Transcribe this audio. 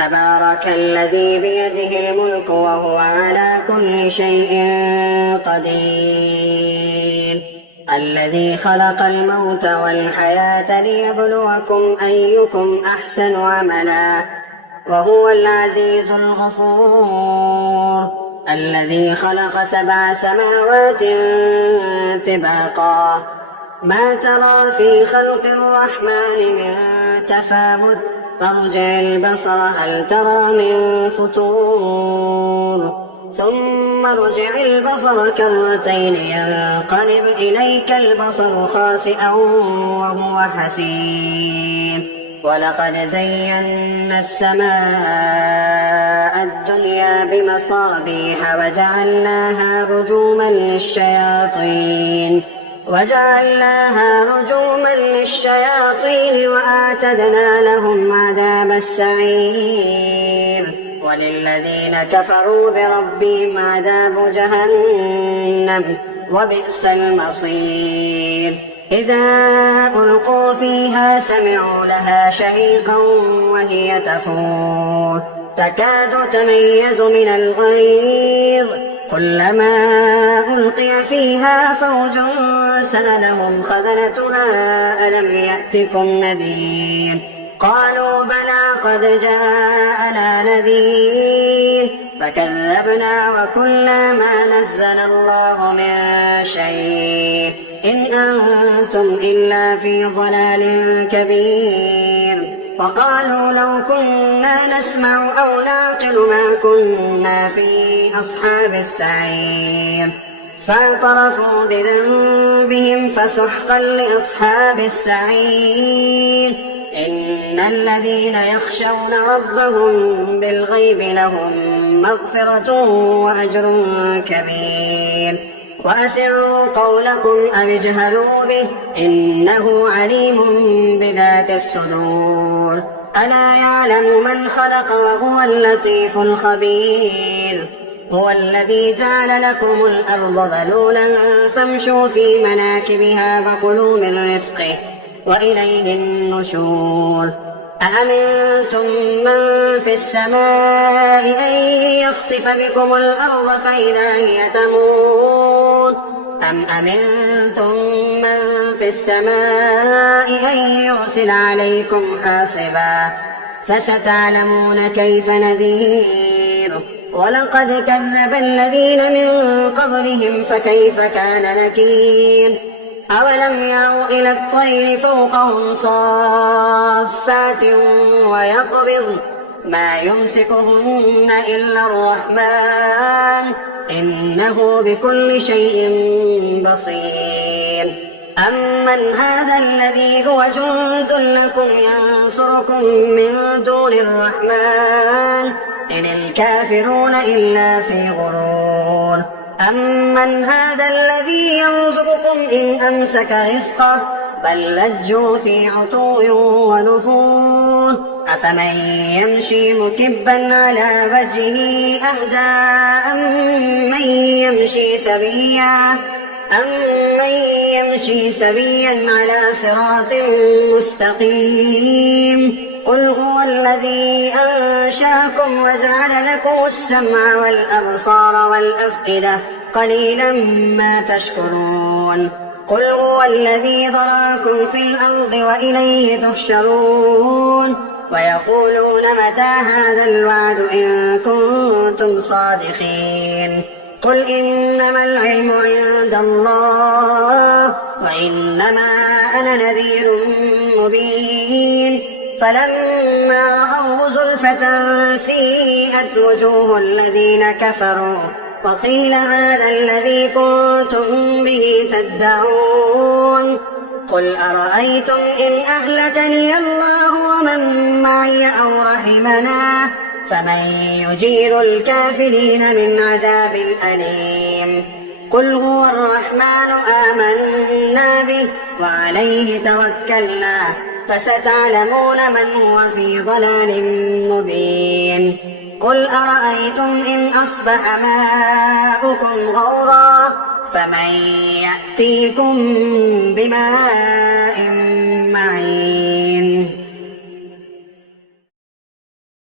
تبارك الذي بيده الملك وهو على كل شيء قدير الذي خلق الموت والحياة ليبلوكم أيكم أحسن عملا وهو العزيز الغفور الذي خلق 7 سماوات طباقا ما ترى في خلق الرحمن من تفاوت فارجع البصر هل ترى من فطور ثم ارجع البصر كرتين ينقلب إليك البصر خاسئا وهو حسير ولقد زينا السماء الدنيا بمصابيح وجعلناها رجوما للشياطين وأعتدنا لهم عذاب السعير وللذين كفروا بربهم عذاب جهنم وبئس المصير إذا ألقوا فيها سمعوا لها شهيقا وهي تفور تكاد تميز من الغيظ كلما ألقي فيها فوج سألهم خزنتها ألم يأتكم نذير قالوا بلى قد جاءنا نذير فكذبنا وقلنا ما نزل الله من شيء إن أنتم إلا في ضلال كبير وقالوا لو كنا نسمع أو نعقل ما كنا في أصحاب السعير فاعترفوا بذنبهم فسحقا لأصحاب السعير إن الذين يخشون ربهم بالغيب لهم مغفرة وأجر كبير وأسروا قولكم أو اجهروا به إنه عليم بذات الصدور ألا يعلم من خلق وهو اللطيف الخبير هو الذي جعل لكم الأرض ذلولا فامشوا في مناكبها وكلوا من رزقه وإليه النشور أأمنتم من في السماء أن يخسف بكم الأرض فإذا هي تمور أم أمنتم من في السماء أن يرسل عليكم حاصبا فستعلمون كيف نذير ولقد كذب الذين من قبلهم فكيف كان نكير أولم يروا إلى الطير فوقهم صافات ويقبض ما يمسكهن إلا الرحمن إنه بكل شيء بصير أمن هذا الذي هو جند لكم ينصركم من دون الرحمن إن الكافرون إلا في غرور أمن هذا الذي يرزقكم إن أمسك رزقه بل لجوا في عتو ونفور أفمن يمشي مكبا على وجهه أهدى أمن يمشي سويا على صراط مستقيم قل هو الذي أنشاكم وجعل لكم السمع والأبصار والأفئدة قليلا ما تشكرون قل هو الذي ذراكم في الأرض وإليه تحشرون ويقولون متى هذا الوعد إن كنتم صادقين قل إنما العلم عند الله وإنما أنا نذير مبين فلما رأوا زلفة سيئت وجوه الذين كفروا وقيل هذا الذي كنتم به تدعون قل أرأيتم إن أهلكني الله ومن معي أو رحمنا فمن يجير الكافرين من عذاب أليم قل هو الرحمن آمنا به وعليه توكلنا فستعلمون من هو في ضلال مبين قل أرأيتم إن أصبح ماؤكم غورا فمن يأتيكم بماء معين